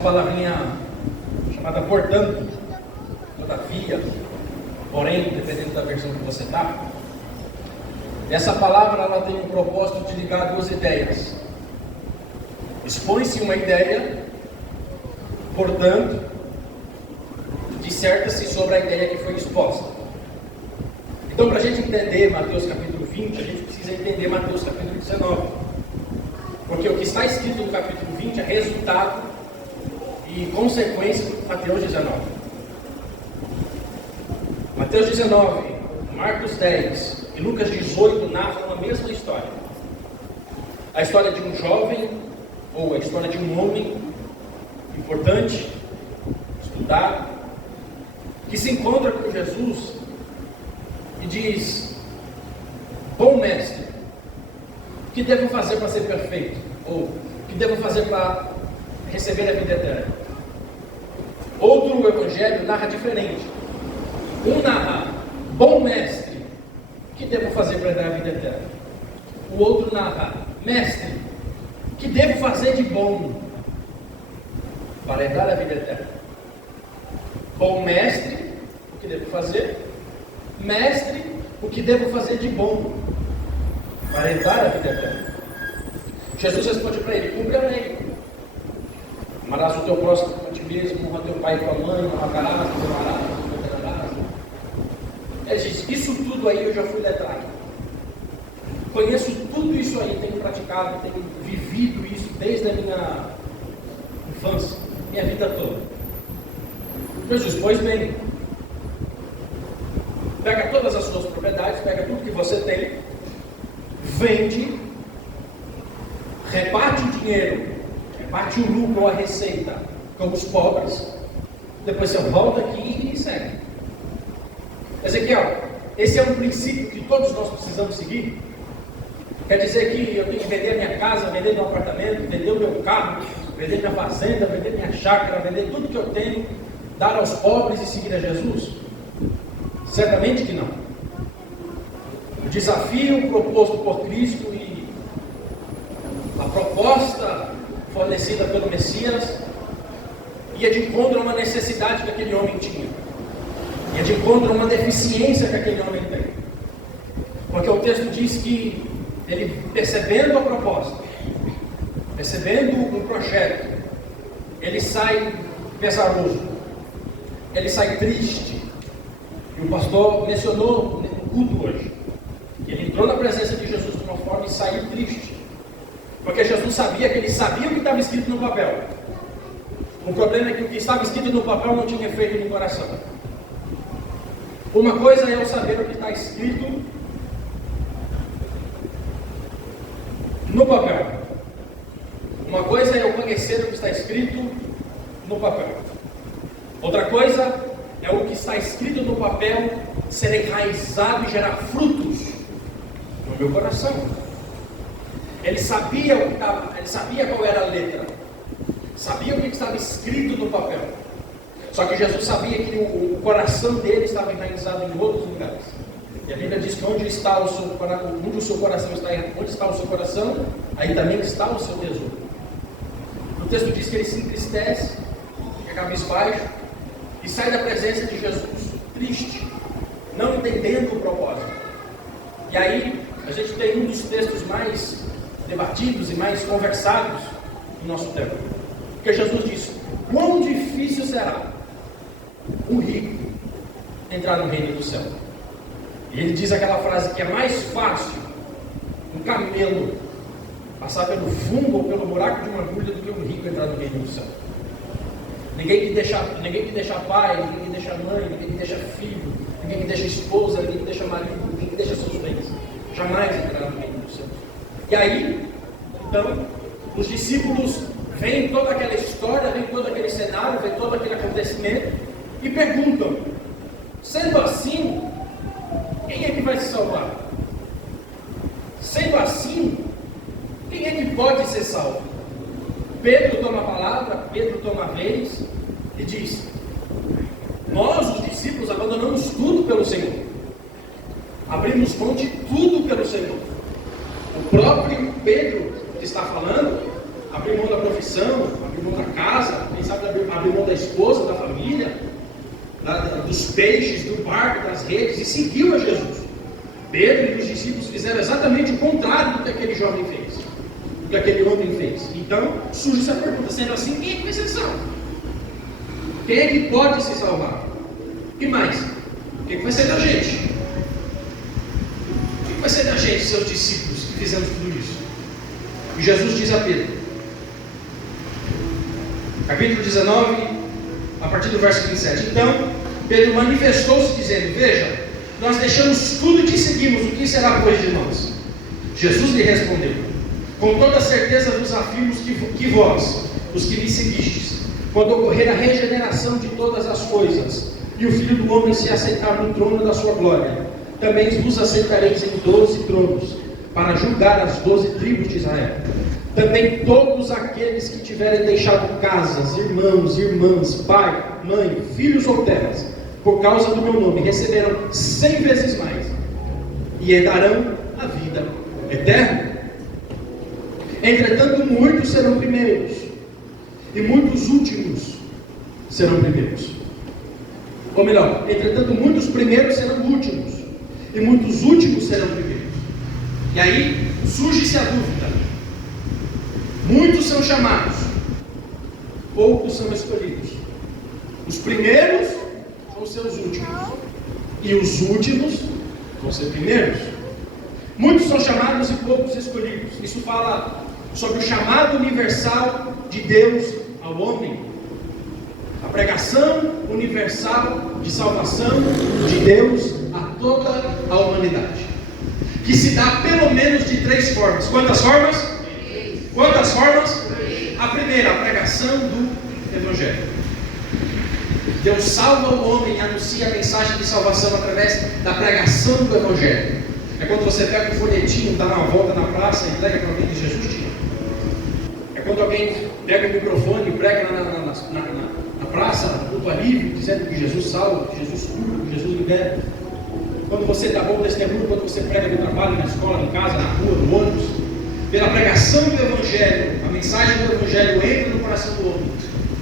Palavrinha chamada portanto, todavia, porém, dependendo da versão que você está. Essa palavra ela tem um propósito de ligar duas ideias. Expõe-se uma ideia, portanto, disserta-se sobre a ideia que foi exposta. Então, para a gente entender Mateus capítulo 20, a gente precisa entender Mateus capítulo 19. Porque o que está escrito no capítulo 20 é resultado e consequência de Mateus 19. Mateus 19, Marcos 10 e Lucas 18 narram a mesma história. A história de um jovem, ou a história de um homem importante, estudado, que se encontra com Jesus e diz: bom mestre, o que devo fazer para ser perfeito? Ou o que devo fazer para receber a vida eterna? Outro evangelho narra diferente. Um narra: bom mestre, o que devo fazer para dar a vida eterna? O outro narra: mestre, o que devo fazer de bom para dar a vida eterna? Bom mestre, o que devo fazer? Mestre, o que devo fazer de bom para dar a vida eterna? Jesus responde para ele: cumpre a lei. Amarás o teu próximo como a ti mesmo, honra teu pai e tua mãe, não matarás, não roubarás, não adulterarás. Ele diz: isso tudo aí eu já fui letrado. Conheço tudo isso aí, tenho praticado, tenho vivido isso desde a minha infância, minha vida toda. Jesus: pois bem, pega todas as suas propriedades, pega tudo que você tem, vende, reparte o dinheiro, reparte o lucro ou a receita com os pobres, depois você volta aqui e me segue. Ezequiel, esse é um princípio que todos nós precisamos seguir. Quer dizer que eu tenho que vender minha casa, vender meu apartamento, vender o meu carro, vender minha fazenda, vender minha chácara, vender tudo que eu tenho, dar aos pobres e seguir a Jesus? Certamente que não. O desafio proposto por Cristo e a proposta fornecida pelo Messias ia de encontro a uma necessidade que aquele homem tinha, ia de encontro a uma deficiência que aquele homem tem. Porque o texto diz que ele, percebendo a proposta, percebendo o projeto, ele sai pesaroso, ele sai triste. E o pastor mencionou no culto hoje, ele entrou na presença de Jesus de uma forma e saiu triste, porque Jesus sabia que ele sabia o que estava escrito no papel. O problema é que o que estava escrito no papel não tinha efeito no coração. Uma coisa é eu saber o que está escrito no papel. Uma coisa é eu conhecer o que está escrito no papel. Outra coisa é o que está escrito no papel ser enraizado e gerar frutos no meu coração. Ele sabia o que estava, ele sabia qual era a letra, sabia o que estava escrito no papel. Só que Jesus sabia que o coração dele estava enraizado em outros lugares. E a Bíblia diz que onde está o seu coração está, onde está o seu coração, aí também está o seu tesouro. O texto diz que ele se entristece, fica cabisbaixo e sai da presença de Jesus triste, não entendendo o propósito. E aí a gente tem um dos textos mais debatidos e mais conversados no nosso tempo, porque Jesus disse: quão difícil será um rico entrar no reino do céu. E ele diz aquela frase que é mais fácil um camelo passar pelo fundo ou pelo buraco de uma agulha do que um rico entrar no reino do céu. Ninguém que deixa pai, ninguém que deixa mãe, ninguém que deixa filho, ninguém que deixa esposa, ninguém que deixa marido, ninguém que deixa seus bens, jamais entrará no reino do céu. E aí, então, os discípulos veem toda aquela história, veem todo aquele cenário, veem todo aquele acontecimento e perguntam: sendo assim, quem é que vai se salvar? Sendo assim, quem é que pode ser salvo? Pedro toma a palavra, Pedro toma a vez e diz: nós, os discípulos, abandonamos tudo pelo Senhor, abrimos mão de tudo pelo Senhor. O próprio Pedro que está falando abrir mão da profissão, abrir mão da casa, quem sabe abrir mão da esposa, da família, dos peixes, do barco, das redes, e seguiu a Jesus. Pedro e os discípulos fizeram exatamente o contrário do que aquele jovem fez, do que aquele homem fez. Então surge essa pergunta: sendo assim, quem é que vai ser salvo? Quem é que pode se salvar? E mais, o que vai ser da gente? O que vai ser da gente, seus discípulos, que fizemos tudo isso? E Jesus diz a Pedro, capítulo 19, a partir do verso 27. Então Pedro manifestou-se dizendo: veja, nós deixamos tudo e te seguimos, o que será pois de nós? Jesus lhe respondeu: com toda certeza vos afirmo que vós, os que me seguistes, quando ocorrer a regeneração de todas as coisas, e o Filho do Homem se assentar no trono da sua glória, também vos assentareis em 12 tronos, para julgar as 12 tribos de Israel. Também todos aqueles que tiverem deixado casas, irmãos, irmãs, pai, mãe, filhos ou terras, por causa do meu nome, receberão 100 vezes mais, e herdarão a vida eterna. Entretanto, muitos serão primeiros, e muitos últimos serão primeiros. Ou melhor, entretanto, muitos primeiros serão últimos, e muitos últimos serão primeiros. E aí surge-se a dúvida: muitos são chamados, poucos são escolhidos. Os primeiros vão ser os últimos, e os últimos vão ser primeiros. Muitos são chamados e poucos escolhidos. Isso fala sobre o chamado universal de Deus ao homem, a pregação universal de salvação de Deus a toda a humanidade, que se dá pelo menos de 3 formas. Quantas formas? Quantas formas? A primeira, a pregação do Evangelho. Deus salva o homem e anuncia a mensagem de salvação através da pregação do Evangelho. É quando você pega um folhetinho, dá uma volta na praça e prega para alguém de Jesus tira. É quando alguém pega o microfone e prega na praça, no culto livre, dizendo que Jesus salva, que Jesus cura, que Jesus libera. Quando você dá bom testemunho, quando você prega no trabalho, na escola, em casa, na rua, no ônibus, pela pregação do Evangelho, a mensagem do Evangelho entra no coração do homem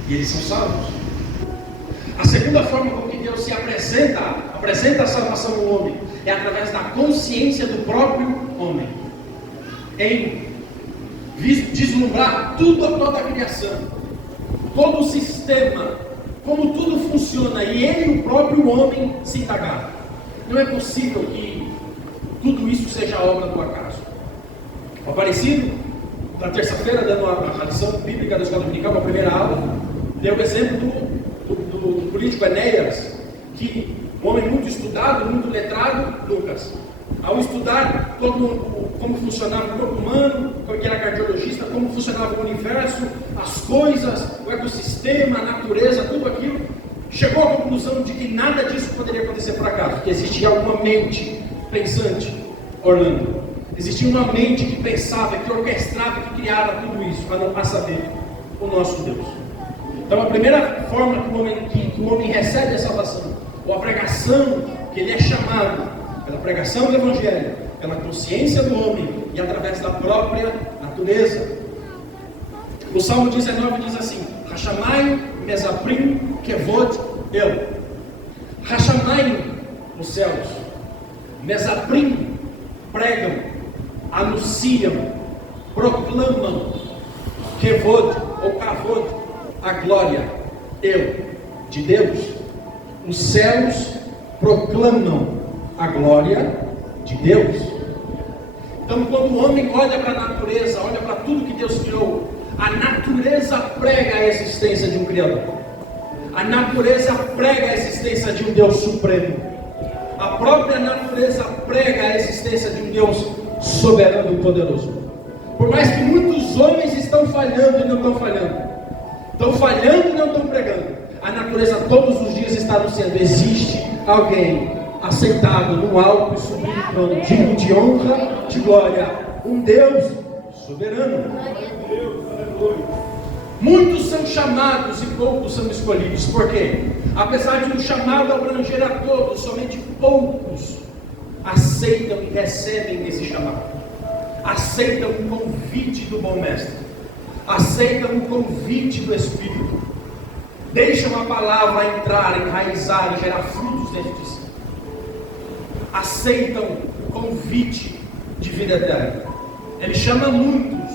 e eles são salvos. A segunda forma com que Deus se apresenta a salvação ao homem, é através da consciência do próprio homem, em deslumbrar toda a criação, todo o sistema, como tudo funciona, e ele, o próprio homem, se indagar. Não é possível que tudo isso seja obra do acaso. O Aparecido, na terça-feira, dando a lição bíblica da escola dominical, a primeira aula, deu o exemplo do político Enéas, que um homem muito estudado, muito letrado, Lucas, ao estudar como funcionava o corpo humano, porque era cardiologista, como funcionava o universo, as coisas, o ecossistema, a natureza, tudo aquilo, chegou à conclusão de que nada disso poderia acontecer por acaso, que existia uma mente pensante, Orlando. Existia uma mente que pensava, que orquestrava, que criava tudo isso, a saber, o nosso Deus. Então a primeira forma que o homem recebe a salvação, ou a pregação, que ele é chamado, pela pregação do Evangelho, pela consciência do homem e através da própria natureza. O Salmo 19 diz assim: Hashamayim mesaprim kevod el. Hashamayim, os céus, mesaprim, pregam, anunciam, proclamam, kevod ou kavod, a glória, de Deus. Os céus proclamam a glória de Deus. Então, quando o homem olha para a natureza, olha para tudo que Deus criou, a natureza prega a existência de um Criador. A natureza prega a existência de um Deus supremo. A própria natureza prega a existência de um Deus soberano e poderoso. Por mais que muitos homens estão falhando e não estão falhando, estão falhando e não estão pregando, a natureza todos os dias está anunciando: existe alguém assentado no alto e sublime trono, digno de honra, de glória, um Deus soberano. Muitos são chamados e poucos são escolhidos. Por quê? Apesar de um chamado abranger a todos, somente poucos aceitam e recebem esse chamado, aceitam o convite do bom mestre. aceitam o convite do Espírito, deixam a palavra entrar, enraizar e gerar frutos dentro de si, aceitam o convite de vida eterna. Ele chama muitos,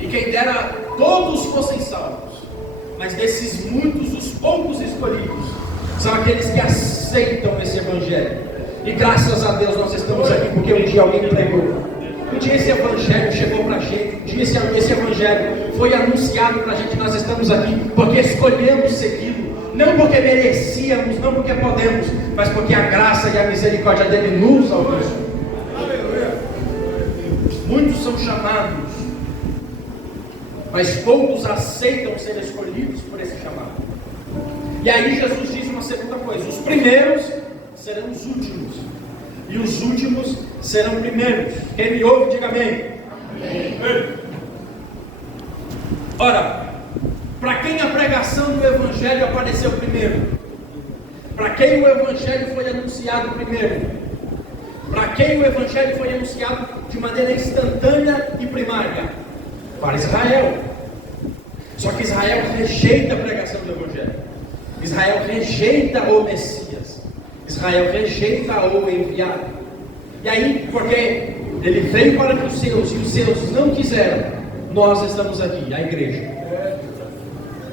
e quem dera todos fossem salvos, mas desses muitos, os poucos escolhidos são aqueles que aceitam esse Evangelho. E graças a Deus nós estamos aqui porque um dia alguém pregou, um dia esse Evangelho chegou para a gente, um dia esse Evangelho foi anunciado para a gente. Nós estamos aqui porque escolhemos segui-lo, não porque merecíamos, não porque podemos, mas porque a graça e a misericórdia dele nos alcançou. Muitos são chamados, mas poucos aceitam ser escolhidos por esse chamado. E aí Jesus diz uma segunda coisa: os primeiros serão os últimos, e os últimos serão primeiros. Quem me ouve, diga amém. Amém. Ora, para quem a pregação do Evangelho apareceu primeiro? Para quem o Evangelho foi anunciado primeiro? Para quem o Evangelho foi anunciado de maneira instantânea e primária? Para Israel. Só que Israel rejeita a pregação do Evangelho. Israel rejeita o Messias. Israel rejeita o enviado. E aí, porque ele veio para os seus e os seus não quiseram, nós estamos aqui, a igreja.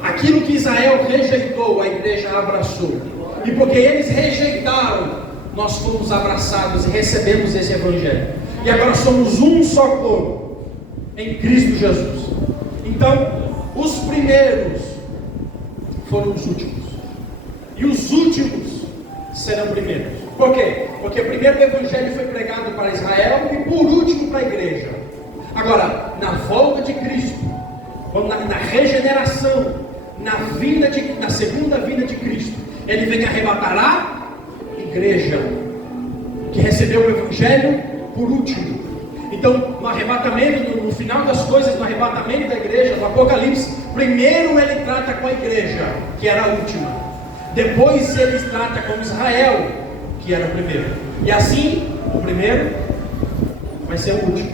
Aquilo que Israel rejeitou, a igreja abraçou. E porque eles rejeitaram, nós fomos abraçados e recebemos esse Evangelho. E agora somos um só corpo em Cristo Jesus. Então, os primeiros foram os últimos, e os últimos serão primeiros. Por quê? Porque primeiro o Evangelho foi pregado para Israel e por último para a igreja. Agora, na volta de Cristo, na regeneração, na segunda vinda de Cristo, ele vem arrebatar a igreja, que recebeu o Evangelho por último. Então, no arrebatamento, no final das coisas, no arrebatamento da igreja, no Apocalipse, primeiro ele trata com a igreja, que era a última. Depois ele trata com Israel, que era o primeiro. E assim, o primeiro vai ser o último.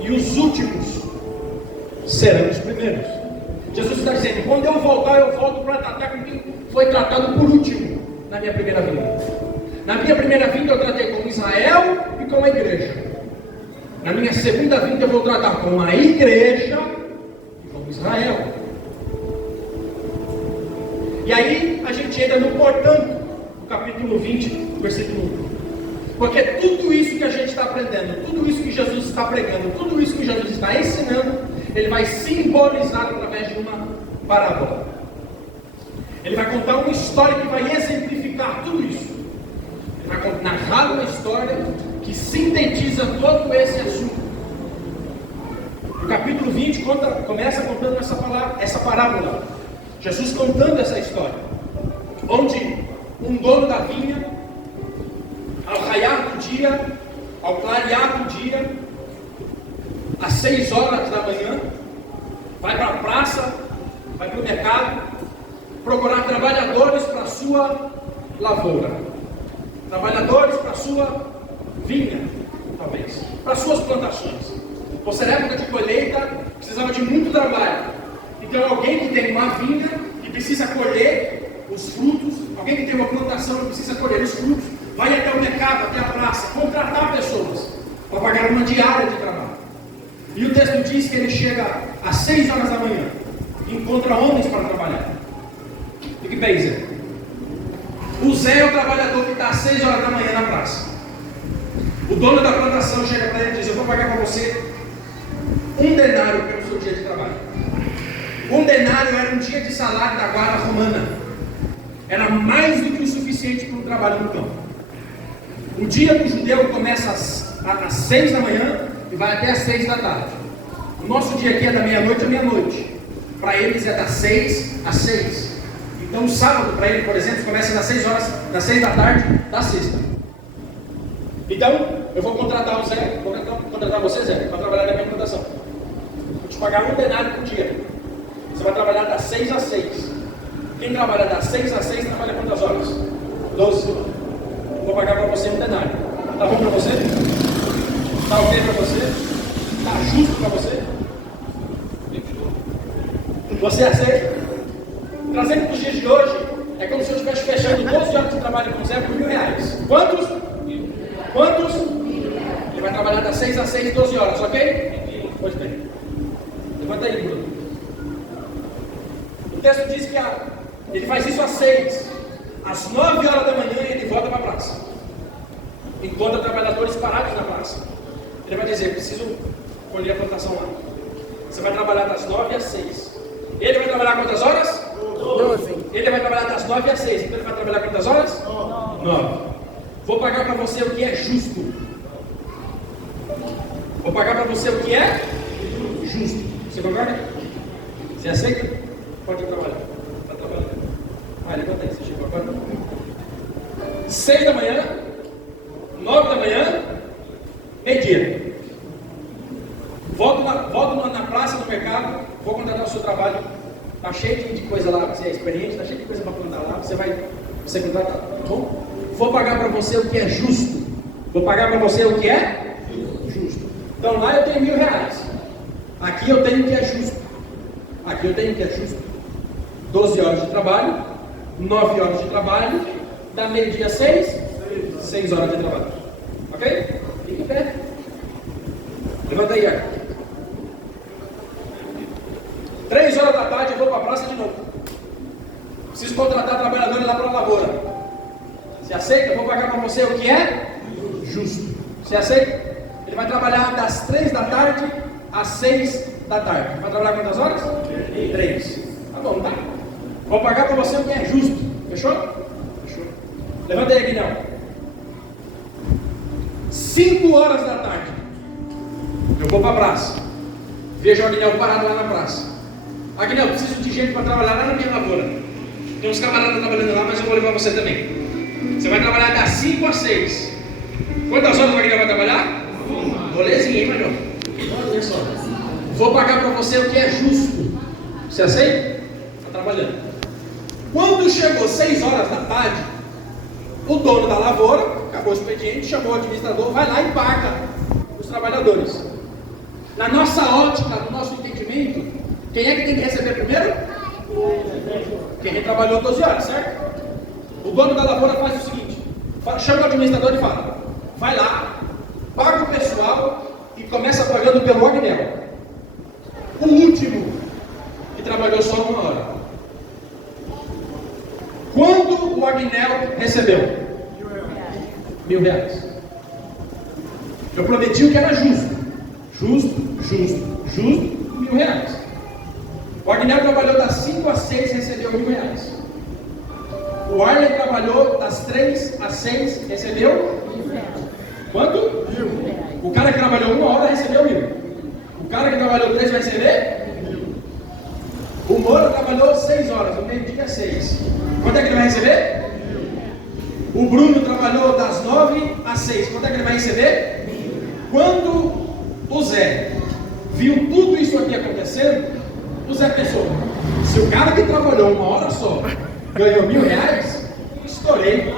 E os últimos serão os primeiros. Jesus está dizendo: quando eu voltar, eu volto para tratar com quem foi tratado por último na minha primeira vinda. Na minha primeira vinda eu tratei com Israel e com a igreja. Na minha segunda vinda eu vou tratar com a igreja e com Israel. E aí a gente entra no portanto, no capítulo 20, versículo 1. Porque tudo isso que a gente está aprendendo, tudo isso que Jesus está pregando, tudo isso que Jesus está ensinando, ele vai simbolizar através de uma parábola. Ele vai contar uma história que vai exemplificar tudo isso. Ele vai narrar uma história que sintetiza todo esse assunto. O capítulo 20 começa contando essa parábola. Jesus contando essa história, onde um dono da vinha, ao raiar do dia, ao clarear do dia, às 6 horas da manhã, vai para a praça, vai para o mercado, procurar trabalhadores para a sua lavoura, trabalhadores para a sua vinha, talvez, para as suas plantações. Por ser época de colheita, precisava de muito trabalho. Então alguém que tem uma vinha e precisa colher os frutos, alguém que tem uma plantação e precisa colher os frutos, vai até o mercado, até a praça, contratar pessoas para pagar uma diária de trabalho. E o texto diz que ele chega às 6 horas da manhã e encontra homens para trabalhar. Fique bem, Zé. O Zé é o trabalhador que está às 6 horas da manhã na praça. O dono da plantação chega para ele e diz: eu vou pagar para você 1 denário pelo seu dia de trabalho. 1 denário era um dia de salário da guarda romana. Era mais do que o suficiente para um trabalho no campo. O dia do judeu começa às 6 da manhã e vai até às 6 da tarde. O nosso dia aqui é da meia-noite à meia-noite. Para eles é das 6 às 6. Então o sábado para ele, por exemplo, começa das 6 horas, das 6 da tarde da sexta. Então eu vou contratar o Zé, vou contratar você, Zé, para trabalhar na minha plantação. Vou te pagar 1 denário por dia. Você vai trabalhar das 6 às 6. Quem trabalha das 6 às 6 trabalha quantas horas? 12. Vou pagar para você 1 denário. Tá bom para você? Tá ok para você? Tá justo para você? Você aceita? Trazendo para os dias de hoje, é como se eu estivesse fechando 12 horas de trabalho com Zé por R$1.000. Quantos? Quantos? Ele vai trabalhar das 6 às 6, 12 horas, ok? Pois bem. Levanta aí, Bruno. O texto diz que ele faz isso às 6. Às 9 horas da manhã ele volta para a praça. Encontra trabalhadores parados na praça. Ele vai dizer: preciso colher a plantação lá. Você vai trabalhar das 9 às 6. Ele vai trabalhar quantas horas? 12. Ele vai trabalhar das 9 às 6. Então ele vai trabalhar quantas horas? 9. Vou pagar para você o que é justo. Vou pagar para você o que é justo. Você concorda? Você aceita? Pode trabalhar. Vai trabalhar. Vai, levanta aí. Você chegou agora? 6 da manhã, 9 da manhã, meio-dia. Volto na praça do mercado, vou contratar o seu trabalho. Está cheio de coisa lá, você é experiente, está cheio de coisa para plantar lá, você contrata, tá bom? Vou pagar para você o que é justo. Vou pagar para você o que é justo. Então lá eu tenho R$1.000. Aqui eu tenho o que é justo. Aqui eu tenho o que é justo. 12 horas de trabalho, 9 horas de trabalho, dá meio-dia 6 horas de trabalho. Ok? Fique em pé. Levanta aí, Arthur. 3 horas da tarde eu vou para a praça de novo. Preciso contratar trabalhadores lá para a lavoura. Você aceita? Eu vou pagar para você o que é justo. Você aceita? Ele vai trabalhar das 3 da tarde às 6 da tarde. Vai trabalhar quantas horas? 3. Tá bom, tá? Vou pagar para você o que é justo. Fechou? Fechou. Levanta aí, Guilherme. 5 horas da tarde. Eu vou para a praça. Vejo o Aguinaldo parado lá na praça. Aguinaldo, preciso de gente para trabalhar lá na minha lavoura. Tem uns camaradas trabalhando lá, mas eu vou levar você também. Você vai trabalhar das 5 às 6. Quantas horas o Aguinaldo vai trabalhar? Molezinha, hein, Major? Olha só. Vou pagar para você o que é justo. Você aceita? Está trabalhando. Quando chegou 6 horas da tarde, o dono da lavoura, acabou o expediente, chamou o administrador, vai lá e paga os trabalhadores. Na nossa ótica, no nosso entendimento, quem é que tem que receber primeiro? Quem trabalhou 12 horas, certo? O dono da lavoura faz o seguinte: chama o administrador e fala: vai lá, paga o pessoal e começa pagando pelo Agnel. O último que trabalhou só 1 hora. Quando o Agnel recebeu? R$1.000. Eu prometi o que era justo. Justo, R$1.000. O Agnel trabalhou das 5 às 6 e recebeu R$1.000. O Arlen trabalhou das 3 às 6 e recebeu? Quanto? 1.000. O cara que trabalhou 1 hora recebeu 1.000. O cara que trabalhou 3 vai receber? 1.000. O Moura trabalhou 6 horas, o meio-dia 6. Quanto é que ele vai receber? 1.000. O Bruno trabalhou das 9 às 6. Quanto é que ele vai receber? 1.000. Quando o Zé viu tudo isso aqui acontecendo, o Zé pensou: se o cara que trabalhou 1 hora só ganhou R$1.000, estourei,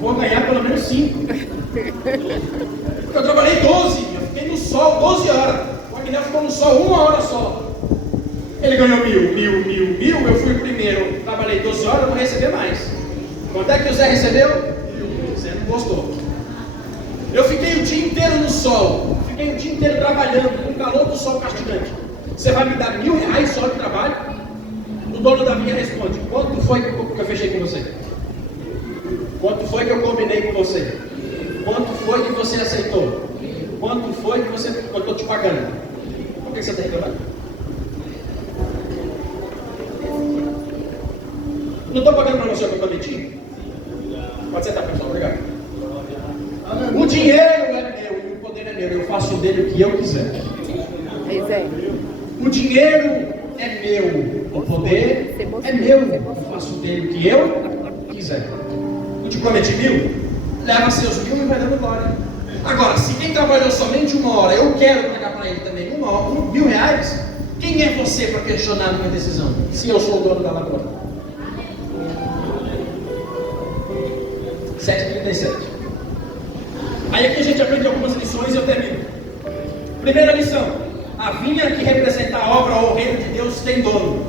vou ganhar pelo menos 5. Eu trabalhei 12, eu fiquei no sol 12 horas. O Aguinaldo ficou no sol 1 hora só. Ele ganhou 1.000, eu fui o primeiro, trabalhei 12 horas, eu vou receber mais. Quanto é que o Zé recebeu? 1.000. O Zé não gostou. Eu fiquei o dia inteiro no sol, fiquei o dia inteiro trabalhando, no calor do sol castigante. Você vai me dar R$1.000 só de trabalho? O dono da vinha responde: quanto foi que eu fechei com você? Quanto foi que eu combinei com você? Quanto foi que você aceitou? Quanto foi que eu estou te pagando? Por que você está reclamando? Não estou pagando para você o que eu prometi? Pode sentar, pessoal, obrigado. O dinheiro é meu e o poder é meu. Eu faço dele o que eu quiser. O dinheiro é meu, o poder é meu. Eu faço dele o que eu quiser. Eu te prometi 1.000, leva seus 1.000 e vai dando glória. Agora, se quem trabalhou somente 1 hora, eu quero pagar para ele também R$1.000, quem é você para questionar a minha decisão? Se eu sou o dono da lavoura. 7h37. Aí aqui a gente aprende algumas lições e eu termino. Primeira lição: A vinha que representa a obra ou o reino de Deus tem dono.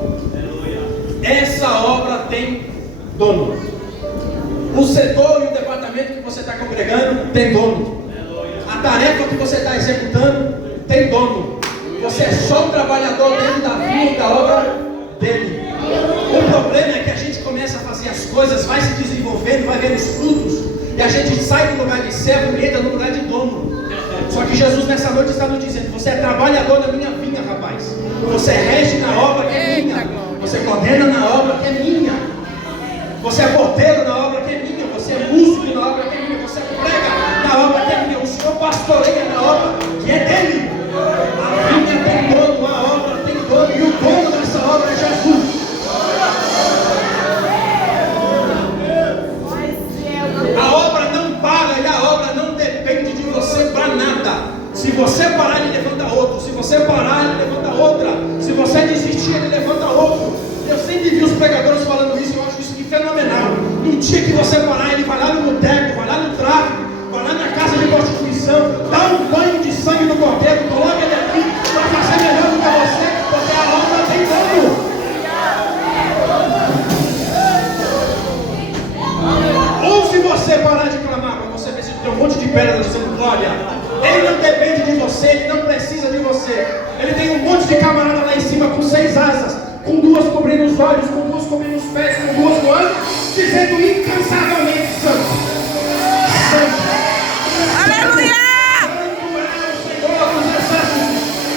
Essa obra tem dono. O setor e o departamento que você está congregando tem dono. A tarefa que você está executando tem dono. Você é só um trabalhador dentro da vinha e da obra dele. O problema é que a gente começa a fazer as coisas, vai se desenvolvendo, vai vendo os frutos, e a gente sai do lugar de servo e entra no lugar de dono. Só que Jesus nessa noite está nos dizendo: você é trabalhador da minha vinha, rapaz. Você rege na obra que é minha. Você coordena na obra que é minha. Você é porteiro na obra que é minha. Você é músico na obra que é minha. Você prega na obra que é minha. O Senhor pastoreia na obra que é dele. A vinha tem dono, a obra tem dono, e o dono dessa obra é Jesus. A obra não para e a obra não depende de você para nada. Se você parar, ele levanta outro. Se você parar, ele levanta outra. Se você desistir, ele levanta outro. Eu sempre vi os pregadores falando isso. Eu acho isso fenomenal. No dia que você parar, ele vai lá no boteco, vai lá no tráfico, vai lá na casa de prostituição, dá um banho de sangue no cordeiro, coloca ele aqui para fazer melhor do que você, porque a obra tem dono. Ou se você parar de clamar, para você ver se tem um monte de pedra dizendo glória. Ele não depende de você, ele não precisa de você. Ele tem um monte de camarada lá em cima com 6 asas, com 2 cobrindo os olhos, com 2 cobrindo os pés, com 2 voando, dizendo incansavelmente: santo, santo, aleluia! Santo é o Senhor dos exércitos.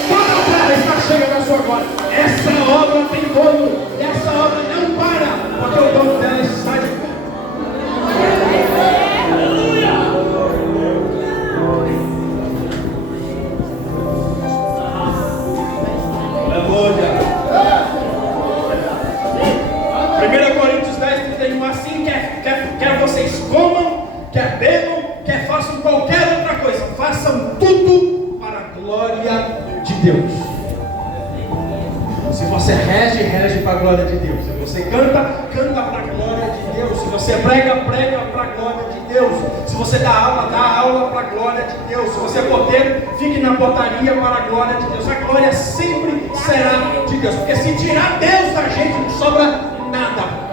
Toda a terra está cheia da sua glória. Essa obra tem dono, e essa obra não para, porque o dono dela está de pé. Aleluia. 1 Coríntios 10, 31. Assim quer vocês comam, quer bebam, quer façam qualquer outra coisa, façam tudo para a glória de Deus. Se você rege para a glória de Deus. Se você canta para a glória de Deus. Se você prega para a glória de Deus. Se você dá aula para a glória de Deus. Se você é porteiro, fique na portaria para a glória de Deus. A glória sempre será de Deus. Porque se tirar Deus da gente, não sobra nada.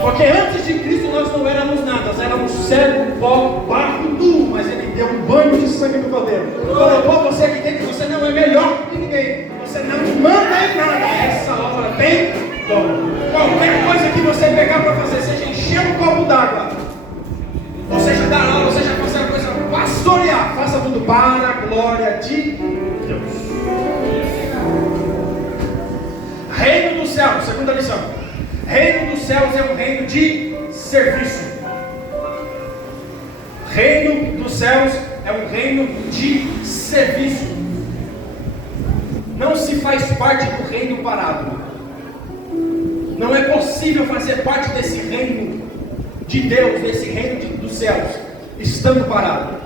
Porque antes de Cristo nós não éramos nada, éramos cego, pó, barro, nu, mas Ele deu um banho de sangue do Cordeiro. Colocou você aqui dentro, você não é melhor que ninguém, você não manda em nada. Essa obra tem dono. Qualquer coisa que você pegar para fazer, seja encher um copo d'água, ou seja dar aula, ou seja fazer uma coisa, pastorear, faça tudo para a glória de Deus. Reino dos céus, segunda lição. Reino dos céus é um reino de serviço. Reino dos céus é um reino de serviço. Não se faz parte do reino parado. Não é possível fazer parte desse reino de Deus, desse reino dos céus, estando parado.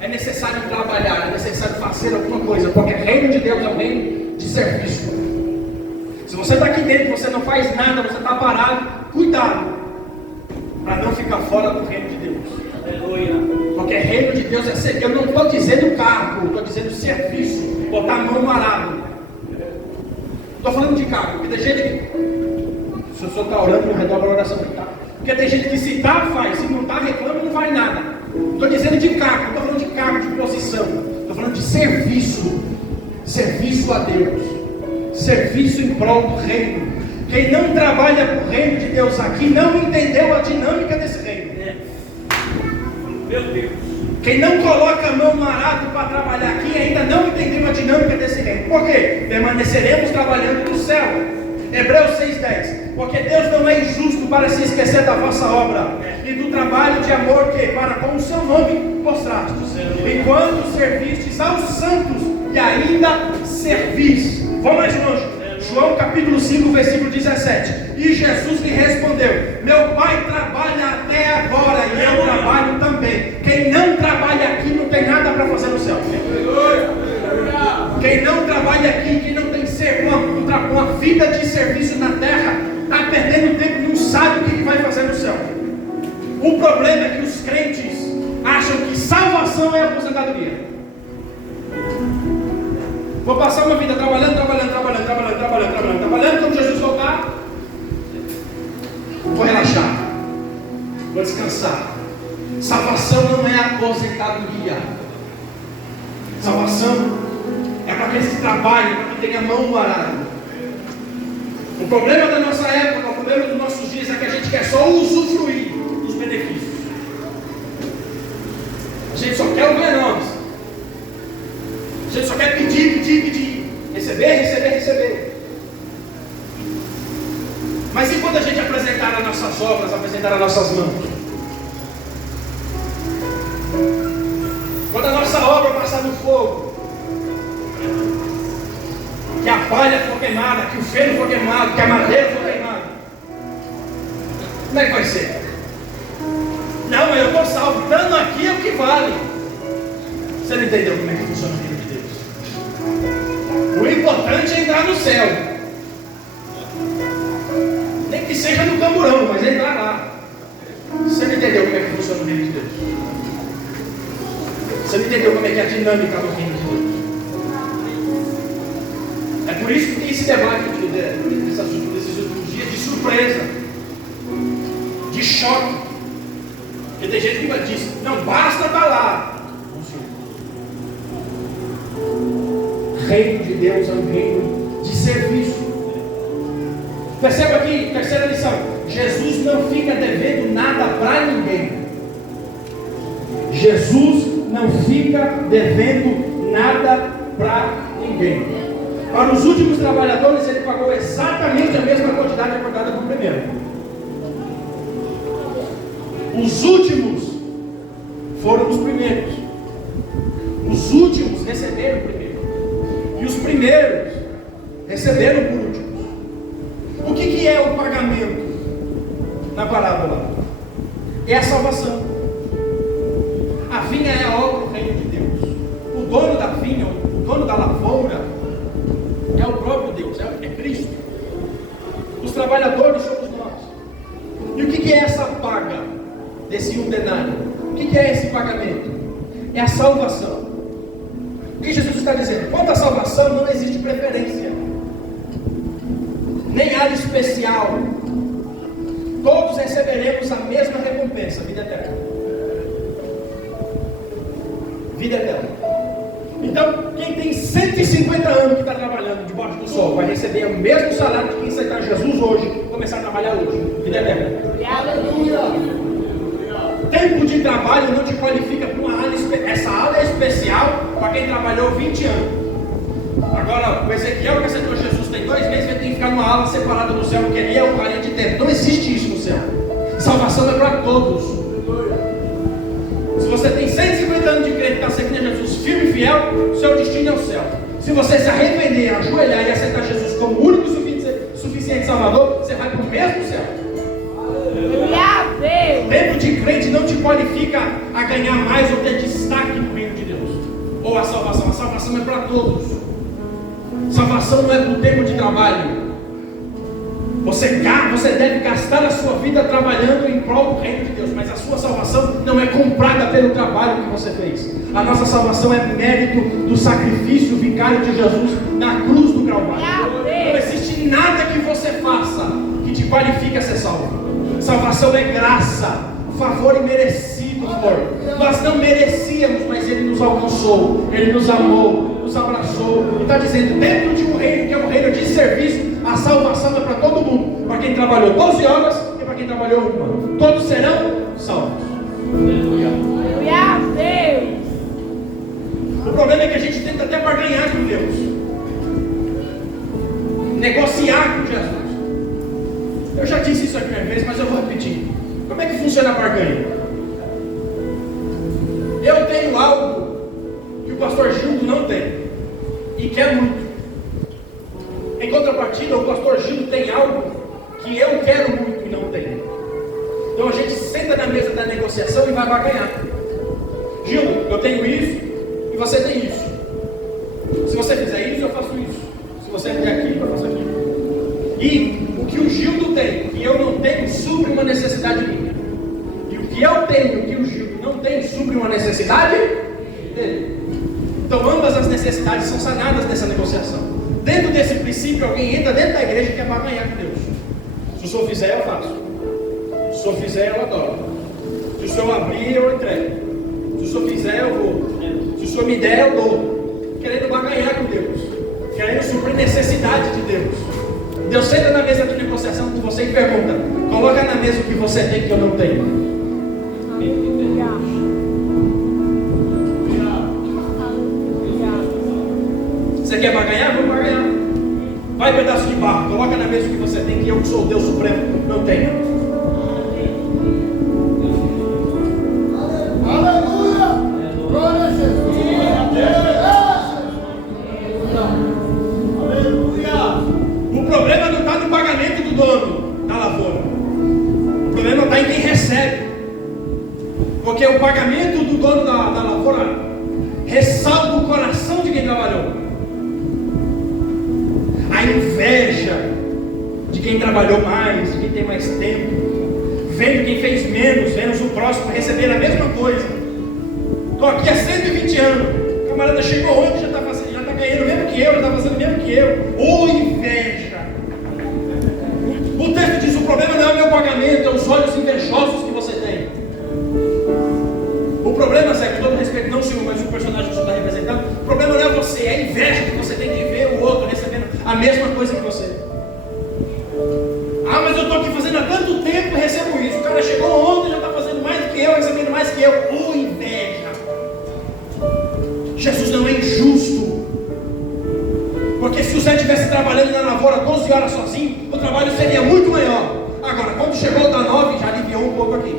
É necessário trabalhar, é necessário fazer alguma coisa, porque o reino de Deus é um reino de serviço. Se você está aqui dentro, você não faz nada, você está parado, cuidado, para não ficar fora do reino de Deus. Aleluia. Porque reino de Deus é ser. Eu não estou dizendo cargo, estou dizendo serviço, botar a mão no arado. Estou falando de cargo, porque tem gente que. Se o senhor está orando, não redobra a oração, tá? Porque tem gente que se está, faz, se não está, reclama, não faz nada. Estou dizendo de cargo, não estou falando de cargo, de posição, estou falando de serviço. Serviço a Deus. Serviço em prol do reino. Quem não trabalha para o reino de Deus aqui não entendeu a dinâmica desse reino. Meu Deus. Quem não coloca a mão no arado para trabalhar aqui ainda não entendeu a dinâmica desse reino. Por quê? Permaneceremos trabalhando no céu. Hebreus 6,10. Porque Deus não é injusto para se esquecer da vossa obra e do trabalho de amor que para com o seu nome mostrastes, enquanto servistes aos santos e ainda servis. Vamos mais longe. João capítulo 5, versículo 17. E Jesus lhe respondeu: meu Pai trabalha até agora e eu trabalho também. Quem não trabalha aqui não tem nada para fazer no céu. Quem não trabalha aqui, que não tem uma vida de serviço na terra, está perdendo tempo e não sabe o que vai fazer no céu. O problema é que os crentes acham que salvação é aposentadoria. Vou passar uma vida trabalhando, quando Jesus voltar, vou relaxar, vou descansar. Salvação não é aposentadoria. Salvação é para aqueles que trabalham, para quem tem a mão no arado. O problema da nossa época, o problema dos nossos dias é que a gente quer só usufruir dos benefícios. A gente só quer o ganha-nomes. A gente só quer pedir. Receber. Mas e quando a gente apresentar as nossas obras, apresentar as nossas mãos? Quando a nossa obra passar no fogo, que a palha for queimada, que o feno for queimado, que a madeira for queimada, como é que vai ser? Não, mas eu estou salvo, estando aqui é o que vale. Você não entendeu como é que funciona o reino de Deus? O importante é entrar no céu, nem que seja no camburão, mas entrar lá. Você não entendeu como é que funciona o reino de Deus? Você não entendeu como é que é a dinâmica do reino de Deus? É por isso que tem esse debate nesses últimos dias de surpresa, de choque. Porque tem gente que diz, não basta estar lá. Reino de Deus é um reino de serviço. Perceba aqui, terceira lição: Jesus não fica devendo nada para ninguém. Jesus não fica devendo nada para ninguém. Para os últimos trabalhadores, ele pagou exatamente a mesma quantidade acordada para o primeiro. Os últimos foram os primeiros. Os últimos receberam primeiro. E os primeiros receberam por últimos. O que é o pagamento na parábola? É a salvação. A vinha é a obra do reino de Deus. O dono da vinha, o dono da lavoura, é o próprio Deus, é Cristo. Os trabalhadores somos nós. E o que é essa paga desse 1 denário? O que é esse pagamento? É a salvação. O que Jesus está dizendo? Quanto à salvação, não existe preferência, nem área especial. Todos receberemos a mesma recompensa, vida eterna. Vida eterna. Então, quem tem 150 anos que está trabalhando debaixo do sol, vai receber o mesmo salário de quem aceitar Jesus hoje, começar a trabalhar hoje. Vida eterna. Aleluia. Tempo de trabalho não te qualifica para uma área especial. Essa área é especial para quem trabalhou 20 anos. Agora, o Ezequiel que aceitou Jesus tem 2 meses, vai ter que ficar numa ala separada do céu, porque ali é o área de tempo. Não existe isso no céu. Salvação é para todos. Se você tem 150 anos de crente e está seguindo Jesus firme e fiel, seu destino é o céu. Se você se arrepender, ajoelhar e aceitar Jesus como o único suficiente Salvador, você vai para o mesmo céu. Tempo de crente não te qualifica a ganhar mais ou ter destaque no reino de Deus, ou a salvação é para todos. Salvação não é para o tempo de trabalho. Você deve gastar a sua vida trabalhando em prol do reino de Deus, mas a sua salvação não é comprada pelo trabalho que você fez. A nossa salvação é mérito do sacrifício vicário de Jesus na cruz do Calvário. Não existe nada que você faça que te qualifique a ser salvo. Salvação é graça, favor imerecido, Senhor. Nós não merecíamos, mas Ele nos alcançou, Ele nos amou, nos abraçou. E está dizendo, dentro de um reino que é um reino de serviço, a salvação é para todo mundo. Para quem trabalhou 12 horas e para quem trabalhou 1. Todos serão salvos. Aleluia. Aleluia. O problema é que a gente tenta até barganhar com Deus, negociar com Jesus. Eu já disse isso aqui uma vez, mas eu vou repetir. Como é que funciona a barganha? Eu tenho algo que o pastor Gildo não tem e quer muito. Em contrapartida, o pastor Gildo tem algo que eu quero muito e não tenho. Então a gente senta na mesa da negociação e vai barganhar. Gildo, eu tenho isso e você tem isso. Se você fizer isso, eu faço isso. Se você fizer aquilo, eu faço aquilo. E o que o Gildo tem e eu não tenho supre uma necessidade minha. E o que eu tenho e o que o Gildo não tem supre uma necessidade dele. Então ambas as necessidades são sanadas nessa negociação. Dentro desse princípio, alguém entra dentro da igreja que é para ganhar com Deus. Se o senhor fizer, eu faço. Se o senhor fizer, eu adoro. Se o senhor abrir, eu entrego. Se o senhor fizer, eu vou. Se o senhor me der, eu dou. Querendo barganhar com Deus, querendo suprir necessidade de Deus. Deus senta na mesa de negociação com você e pergunta: coloca na mesa o que você tem que eu não tenho. Você quer barganhar? Vamos barganhar. Vai, pedaço de barro, coloca na mesa o que você tem que eu, que sou o Deus Supremo, não tenho. Aleluia! Glória a Jesus! Aleluia! O problema não está no pagamento do dono da lavoura. O problema está em quem recebe. Porque o pagamento do dono da lavoura ressalta o coração de quem trabalhou. A inveja de quem trabalhou mais, de quem tem mais tempo, vendo quem fez menos, vendo o próximo receber a mesma coisa. Estou aqui há 120 anos, o camarada chegou ontem, já está ganhando mesmo que eu, já está fazendo mesmo que eu. Ô inveja! O texto diz: o problema não é o meu pagamento, é os olhos invejosos que você tem. O problema, Zé, com todo respeito, não senhor, mas o personagem que você está representando, o problema não é você, é a inveja que você tem de ver o outro recebendo a mesma coisa que você. Ah, mas eu estou aqui fazendo há tanto tempo e recebo isso. O cara chegou ontem, já está fazendo mais do que eu, recebendo mais que eu. Ô inveja! Jesus não é injusto. Porque se o Zé estivesse trabalhando na lavoura 12 horas sozinho, o trabalho seria muito maior. Agora, quando chegou da 9, já aliviou um pouco aqui.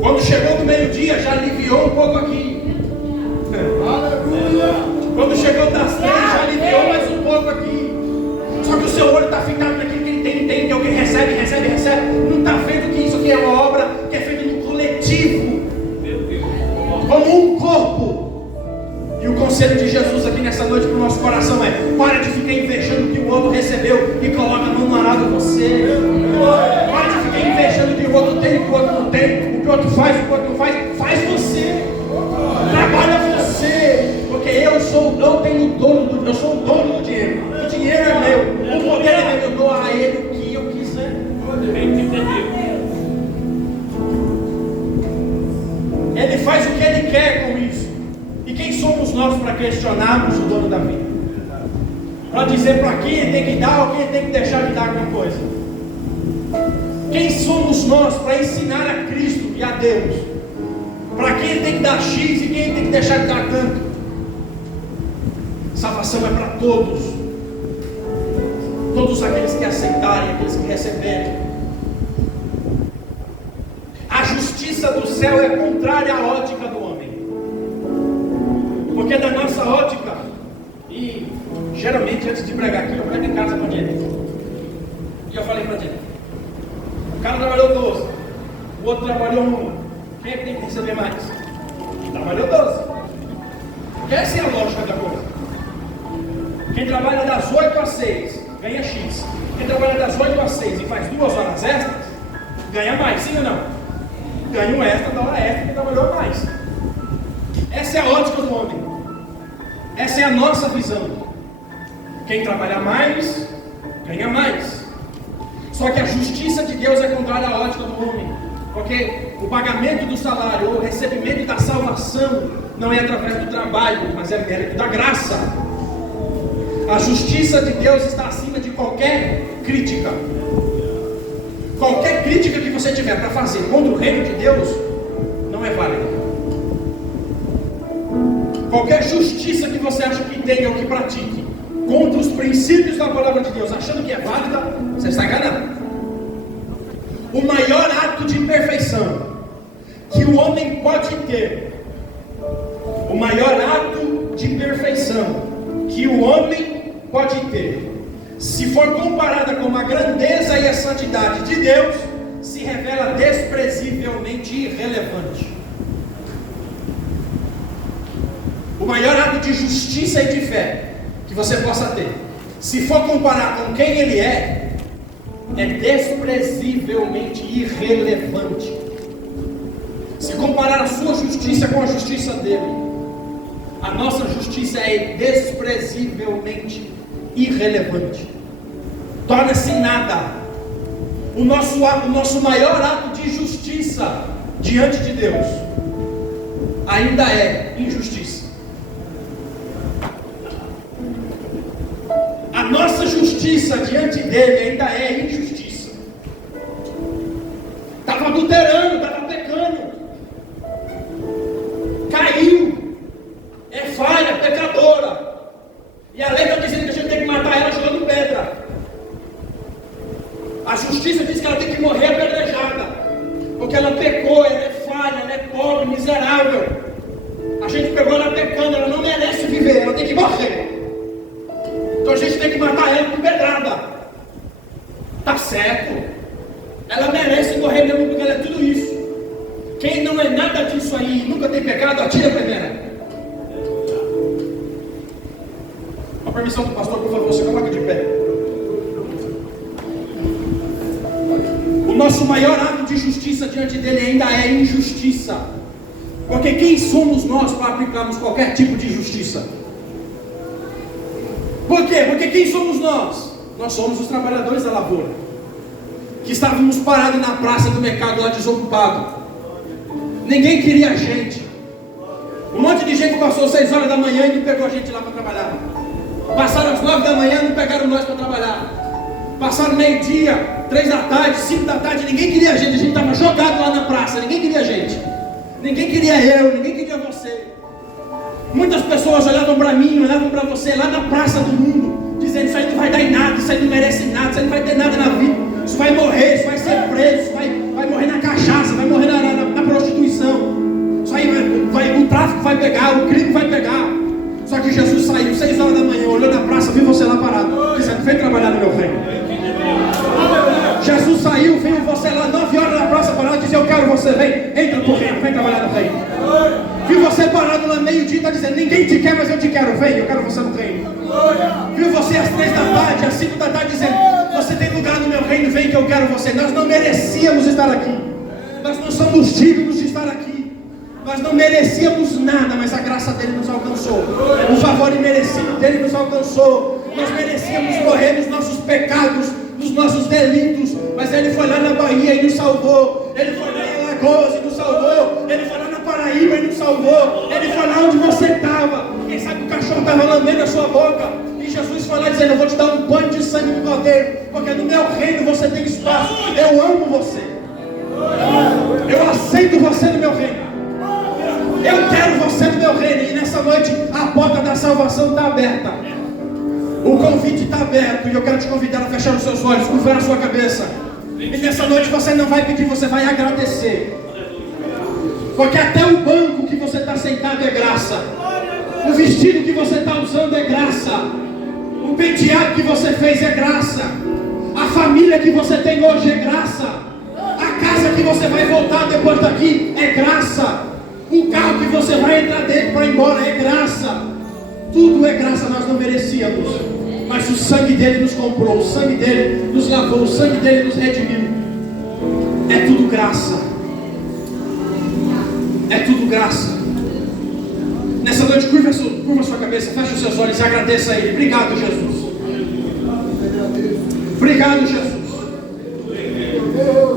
Quando chegou do meio-dia, já aliviou um pouco aqui. Aleluia! Quando chegou das 3, já aliviou mais um pouco aqui. Só que o seu olho está ficado naquilo que ele tem, que é o que ele recebe. Não está vendo que isso aqui é uma obra que é feita no coletivo, como um corpo. E o conselho de Jesus aqui nessa noite para o nosso coração é: para de ficar invejando o que o outro recebeu e coloca a mão no arado você. Para de ficar invejando o que o outro tem e o que o outro não tem, o que o outro faz e o que o outro não faz. Faz você. Trabalha você. Porque eu sou o dono do dinheiro. O dinheiro é meu. O poder é meu. Eu dou a ele o que eu quiser. Ele faz o que ele quer com isso. E quem somos nós para questionarmos o dono da vida? Para dizer para quem ele tem que dar ou quem ele tem que deixar de dar alguma coisa? Quem somos nós para ensinar a Cristo e a Deus? Para quem ele tem que dar X e quem ele tem que deixar de dar tanto? Salvação é para todos. Todos aqueles que aceitarem, aqueles que receberem. A justiça do céu é contrária à ótica do homem. Porque da nossa ótica, e geralmente antes de pregar aqui, eu prego em casa com a gente. E eu falei para a gente: o cara trabalhou 12, o outro trabalhou 1. Quem é que tem que receber mais? Trabalhou 12. Porque essa é a lógica da coisa. Quem trabalha das 8 às 6 ganha X. Quem trabalha das 8 às 6 e faz 2 horas extras ganha mais, sim ou não? Ganha um extra da hora extra que trabalhou mais. Essa é a ótica do homem. Essa é a nossa visão. Quem trabalha mais ganha mais. Só que a justiça de Deus é contrária à ótica do homem. Porque o pagamento do salário ou o recebimento da salvação não é através do trabalho, mas é mérito da graça. A justiça de Deus está acima de qualquer crítica. Qualquer crítica que você tiver para fazer contra o reino de Deus não é válida. Qualquer justiça que você acha que tenha ou que pratique contra os princípios da palavra de Deus, achando que é válida, você está enganado. O maior ato de perfeição que o homem pode ter, o maior ato de perfeição que o homem pode ter, se for comparada com a grandeza e a santidade de Deus, se revela desprezivelmente irrelevante. O maior ato de justiça e de fé que você possa ter, se for comparar com quem Ele é desprezivelmente irrelevante. Se comparar a sua justiça com a justiça dele, a nossa justiça é desprezivelmente irrelevante. Torna-se nada. O nosso maior ato de justiça diante de Deus ainda é injustiça. A nossa justiça diante dele ainda é injustiça. Estava adulterando, estava pecando, caiu, é falha, pecadora, e a lei está dizendo que a gente tem que matar ela jogando pedra. A justiça diz que ela tem que morrer apedrejada, porque ela pecou, ela é falha, ela é pobre, miserável. A gente pegou ela pecando, ela não merece viver, ela tem que morrer. Então a gente tem que matar ela por pedrada. Tá certo. Ela merece morrer mesmo, porque ela é tudo isso. Quem não é nada disso aí e nunca tem pecado, atira a primeira. Com a permissão do pastor, por favor, você coloca de pé. O nosso maior ato de justiça diante dele ainda é injustiça. Porque quem somos nós para aplicarmos qualquer tipo de justiça? Por quê? Porque quem somos nós? Nós somos os trabalhadores da lavoura, que estávamos parados na praça do mercado lá desocupado. Ninguém queria a gente. Um monte de gente passou 6 horas da manhã e não pegou a gente lá para trabalhar. Passaram às 9 da manhã e não pegaram nós para trabalhar. Passaram meio-dia, 3 da tarde, 5 da tarde, ninguém queria a gente estava jogado lá na praça, ninguém queria a gente. Ninguém queria eu, ninguém queria você. Muitas pessoas olhavam para mim, olhavam para você lá na praça do mundo, dizendo: isso aí não vai dar em nada, isso aí não merece nada, isso aí não vai ter nada na vida, isso vai morrer, isso vai ser preso, isso vai morrer na cachaça, vai morrer na prostituição, isso aí o tráfico vai pegar, o crime vai pegar. Só que Jesus saiu 6 horas da manhã, olhou na praça, viu você lá parado, dizendo: vem trabalhar no meu reino. Jesus saiu, viu você lá 9 horas na praça parado, dizia: eu quero você, vem, entra pro reino, vem trabalhar no reino. Viu você parado lá meio-dia, está dizendo: ninguém te quer, mas eu te quero, vem, eu quero você no reino. Viu você às 3 da tarde, às 5 da tarde, dizendo: você tem lugar no meu reino, vem que eu quero você. Nós não merecíamos estar aqui, nós não somos dignos de estar aqui, nós não merecíamos nada, mas a graça dele nos alcançou, o favor imerecido dele nos alcançou. Nós merecíamos morrer nos nossos pecados, nos nossos delitos, mas ele foi lá na Bahia e nos salvou, ele foi lá em Alagoas e nos salvou, ele foi lá na Paraíba e nos salvou, ele foi lá onde você estava. Quem sabe o cachorro estava lambendo a sua boca e Jesus foi lá dizendo: eu vou te dar um banho de sangue do cordeiro, porque no meu reino você tem espaço, eu amo você, eu aceito você no meu reino, eu quero você no meu reino. E nessa noite a porta da salvação está aberta, o convite está aberto, e eu quero te convidar a fechar os seus olhos, curvar a sua cabeça. E nessa noite você não vai pedir, você vai agradecer, porque até o banco que você está sentado é graça, o vestido que você está usando é graça, o penteado que você fez é graça, a família que você tem hoje é graça, a casa que você vai voltar depois daqui é graça, o carro que você vai entrar dentro para ir embora é graça. Tudo é graça, nós não merecíamos, mas o sangue dele nos comprou, o sangue dele nos lavou, o sangue dele nos redimiu. É tudo graça, é tudo graça. Nessa noite, curva a sua cabeça, feche os seus olhos e agradeça a ele. Obrigado, Jesus. Obrigado, Jesus,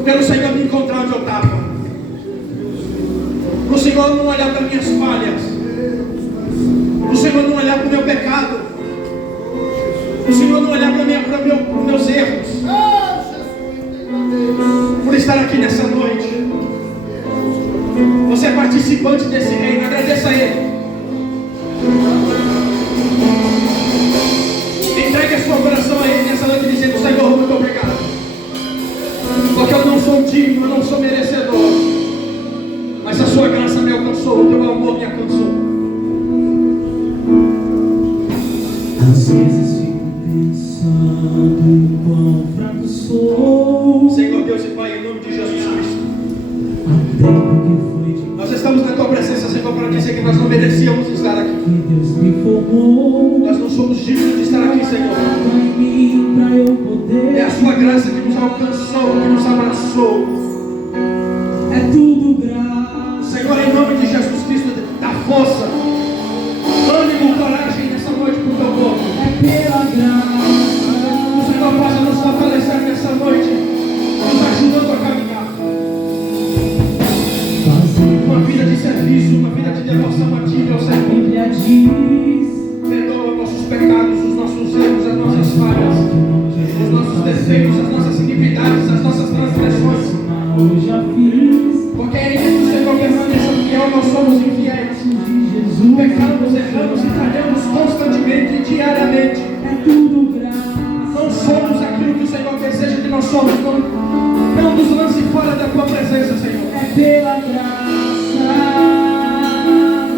pelo Senhor me encontrar onde eu estava, para o Senhor não olhar para minhas falhas, para o Senhor não olhar para o meu pecado, para o Senhor não olhar para meus erros, por estar aqui nessa noite. Você é participante desse reino, agradeça a Ele. Entregue a sua coração a Ele nessa noite, dizendo: Senhor, muito obrigado, porque eu não sou digno, eu não sou merecedor, mas a sua graça me alcançou, o teu amor me alcançou. Às vezes fico pensando em quão fraco sou, Senhor Deus e Pai, em nome de Jesus Cristo, nós estamos na tua presença, Senhor, para dizer que nós não merecíamos estar aqui, nós não somos dignos de estar aqui, Senhor. É a sua graça que nos alcançou, que nos abraçou. É tudo graça. devoção a Ti, meu A Senhor. Bíblia diz: Perdoa nossos pecados, os nossos erros, as nossas falhas, os nossos defeitos, as nossas iniquidades, as nossas transgressões. eu já fiz. Porque é isso, Senhor, permaneça fiel, nós somos infiéis. Pecamos, erramos e falhamos constantemente, diariamente. É tudo graça. Não somos aquilo que o Senhor deseja que nós somos. Não nos lance fora da Tua presença, Senhor. É pela graça.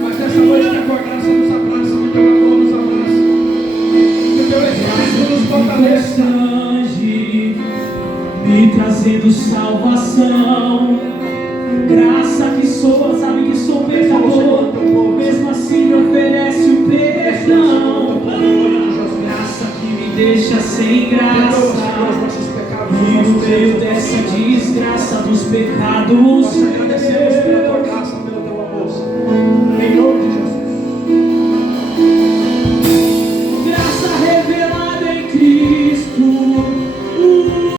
Mas nessa noite que a Tua graça nos abraça, que o Teu amor nos abraça, que o Teu Espírito nos fortaleça. Me trazendo salvação. Graça que sou, sabe que sou pecador. Mesmo assim me oferece o perdão. Graça que me deixa sem graça. E no meio dessa desgraça dos pecados, nós te agradecemos pela Tua graça,